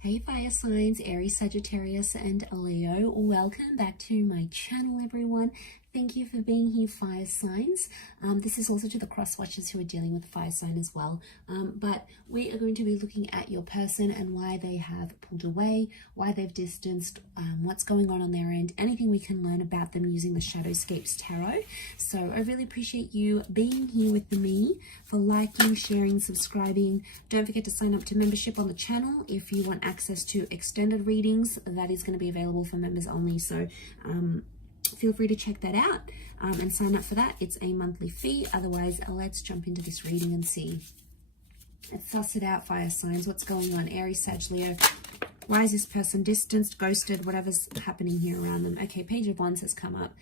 Hey fire signs, Aries, Sagittarius and Leo. Welcome back to my channel, everyone. Thank you for being here, fire signs. This is also to the cross watchers who are dealing with fire sign as well. But we are going to be looking at your person and why they have pulled away, why they've distanced, what's going on their end, anything we can learn about them using the Shadowscapes Tarot. So I really appreciate you being here with me, for liking, sharing, subscribing. Don't forget to sign up to membership on the channel if you want access to extended readings. That is going to be available for members only. So feel free to check that out and sign up for that. It's a monthly fee. Otherwise, let's jump into this reading and see. Let's suss it out, fire signs. What's going on? Aries, Sag, Leo. Why is this person distanced, ghosted, whatever's happening here around them? Okay, Page of Wands has come up.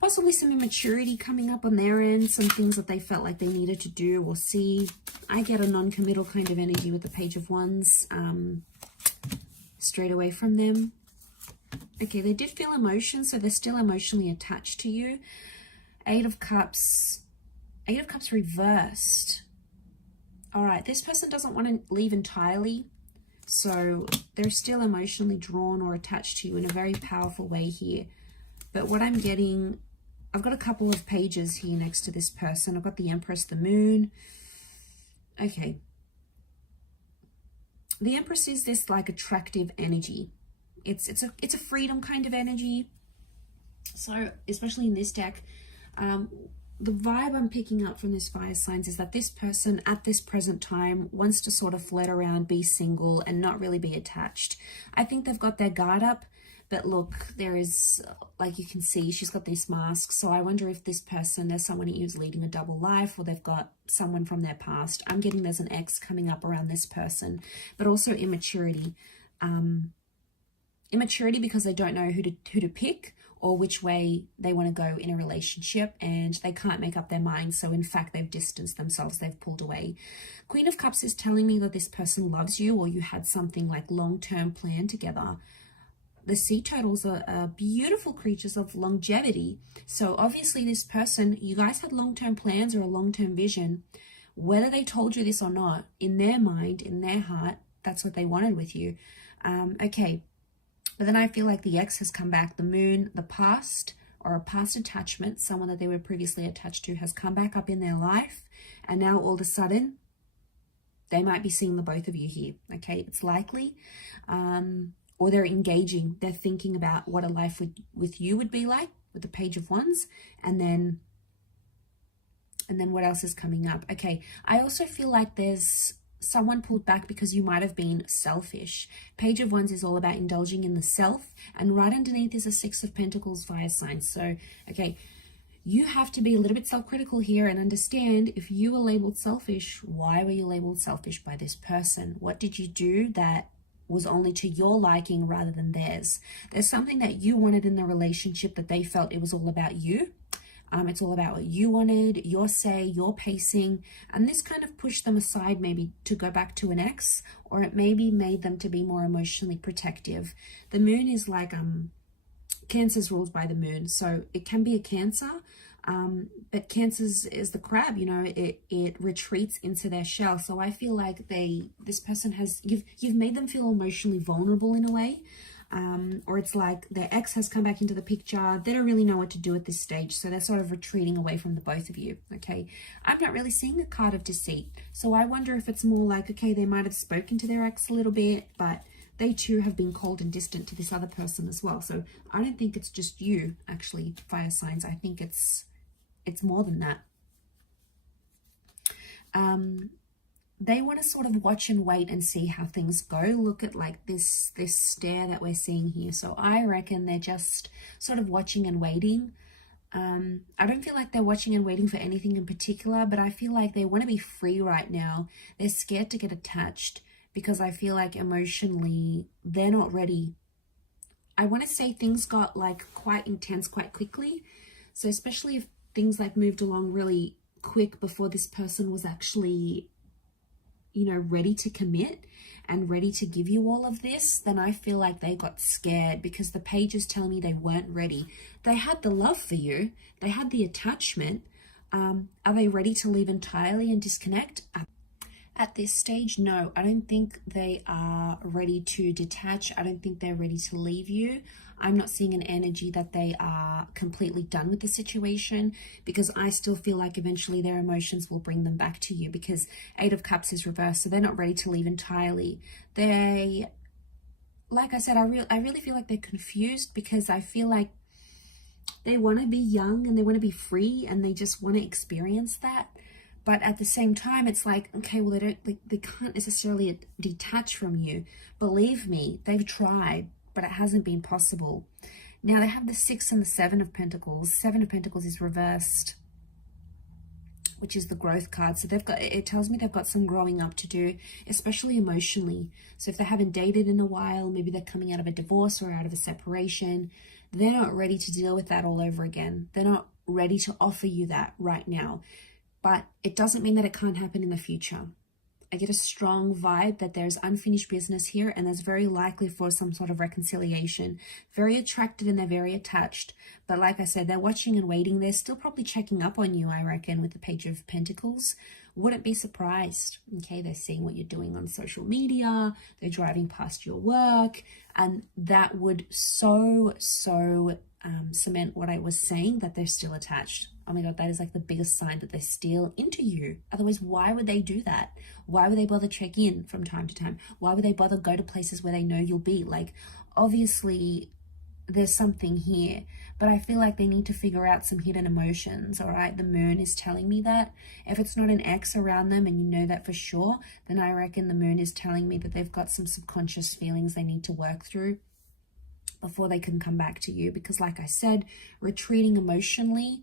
Possibly some immaturity coming up on their end, some things that they felt like they needed to do or see. I get a non-committal kind of energy with the Page of Wands straight away from them. Okay, they did feel emotion, so they're still emotionally attached to you. Eight of Cups reversed. All right, this person doesn't want to leave entirely, so they're still emotionally drawn or attached to you in a very powerful way here. But what I'm getting, I've got a couple of pages here next to this person. I've got the Empress, the Moon. Okay. The Empress is this like attractive energy. It's a freedom kind of energy. So especially in this deck, the vibe I'm picking up from this fire signs is that this person at this present time wants to sort of flirt around, be single and not really be attached. I think they've got their guard up, but look, there is, like you can see, she's got this mask. So I wonder if this person, there's someone who's leading a double life, or they've got someone from their past. I'm getting there's an ex coming up around this person, but also immaturity. Immaturity because they don't know who to pick or which way they want to go in a relationship, and they can't make up their mind. So in fact, they've distanced themselves, they've pulled away. Queen of Cups is telling me that this person loves you, or you had something like long-term plan together. The sea turtles are beautiful creatures of longevity. So obviously this person, you guys had long-term plans or a long-term vision. Whether they told you this or not, in their mind, in their heart, that's what they wanted with you. Okay. But then I feel like the ex has come back. The Moon, the past, or a past attachment, someone that they were previously attached to, has come back up in their life. And now all of a sudden, they might be seeing the both of you here. Okay, it's likely. Or they're engaging. They're thinking about what a life with you would be like, with the Page of Wands. And then what else is coming up? Okay, I also feel like there's someone pulled back because you might have been selfish. Page of Wands is all about indulging in the self, and right underneath is a Six of Pentacles fire sign. So, okay, you have to be a little bit self-critical here and understand, if you were labeled selfish, why were you labeled selfish by this person? What did you do that was only to your liking rather than theirs? There's something that you wanted in the relationship that they felt it was all about you. It's all about what you wanted, your say, your pacing, and this kind of pushed them aside, maybe to go back to an ex, or it maybe made them to be more emotionally protective. The Moon is like, Cancer's ruled by the Moon, so it can be a Cancer, but Cancer's is the crab, you know, it retreats into their shell. So I feel like this person has, you've made them feel emotionally vulnerable in a way. Or it's like their ex has come back into the picture. They don't really know what to do at this stage, so they're sort of retreating away from the both of you. Okay, I'm not really seeing a card of deceit, so I wonder if it's more like, okay, they might have spoken to their ex a little bit, but they too have been cold and distant to this other person as well. So I don't think it's just you, actually, fire signs. I think it's more than that. They want to sort of watch and wait and see how things go. Look at like this stare that we're seeing here. So I reckon they're just sort of watching and waiting. I don't feel like they're watching and waiting for anything in particular, but I feel like they want to be free right now. They're scared to get attached because I feel like emotionally they're not ready. I want to say things got like quite intense quite quickly. So especially if things like moved along really quick before this person was actually, you know, ready to commit and ready to give you all of this, then I feel like they got scared because the pages tell me they weren't ready. They had the love for you. They had the attachment. Are they ready to leave entirely and disconnect? At this stage, no, I don't think they are ready to detach. I don't think they're ready to leave you. I'm not seeing an energy that they are completely done with the situation, because I still feel like eventually their emotions will bring them back to you, because Eight of Cups is reversed, so they're not ready to leave entirely. They, like I said, I really feel like they're confused, because I feel like they want to be young and they want to be free and they just want to experience that. But at the same time, it's like, okay, well, they can't necessarily detach from you. Believe me, they've tried, but it hasn't been possible. Now they have the 6 and the 7 of Pentacles. 7 of Pentacles is reversed, which is the growth card. So it tells me they've got some growing up to do, especially emotionally. So if they haven't dated in a while, maybe they're coming out of a divorce or out of a separation, they're not ready to deal with that all over again. They're not ready to offer you that right now. But it doesn't mean that it can't happen in the future. I get a strong vibe that there's unfinished business here, and there's very likely for some sort of reconciliation. Very attracted and they're very attached. But like I said, they're watching and waiting. They're still probably checking up on you, I reckon, with the Page of Pentacles. Wouldn't be surprised. Okay, they're seeing what you're doing on social media. They're driving past your work. And that would so cement what I was saying, that they're still attached. Oh my God, that is like the biggest sign that they're still into you. Otherwise, why would they do that? Why would they bother check in from time to time? Why would they bother go to places where they know you'll be? Like, obviously, there's something here, but I feel like they need to figure out some hidden emotions, all right? The moon is telling me that. If it's not an ex around them and you know that for sure, then I reckon the moon is telling me that they've got some subconscious feelings they need to work through before they can come back to you. Because like I said, retreating emotionally,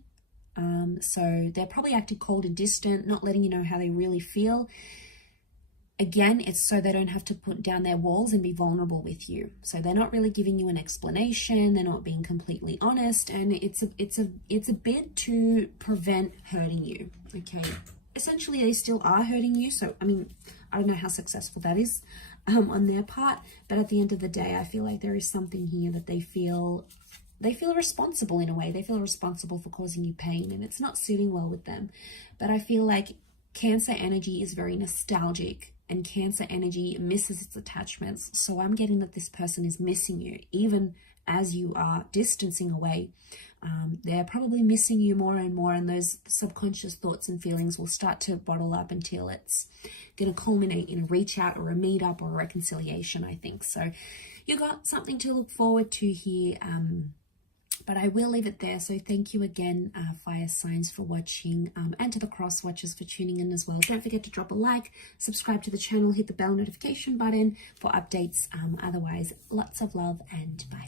so they're probably acting cold and distant, not letting you know how they really feel. Again, it's so they don't have to put down their walls and be vulnerable with you. So they're not really giving you an explanation. They're not being completely honest, and it's a bid to prevent hurting you. Okay, essentially they still are hurting you. So I mean, I don't know how successful that is on their part, but at the end of the day, I feel like there is something here that they feel responsible in a way. They feel responsible for causing you pain, and it's not sitting well with them. But I feel like Cancer energy is very nostalgic, and Cancer energy misses its attachments. So I'm getting that this person is missing you, even as you are distancing away. They're probably missing you more and more, and those subconscious thoughts and feelings will start to bottle up until it's going to culminate in a reach out or a meetup or a reconciliation, I think. So you got something to look forward to here. But I will leave it there. So thank you again, fire signs, for watching, and to the cross watchers for tuning in as well. Don't forget to drop a like, subscribe to the channel, hit the bell notification button for updates. Otherwise, lots of love and bye.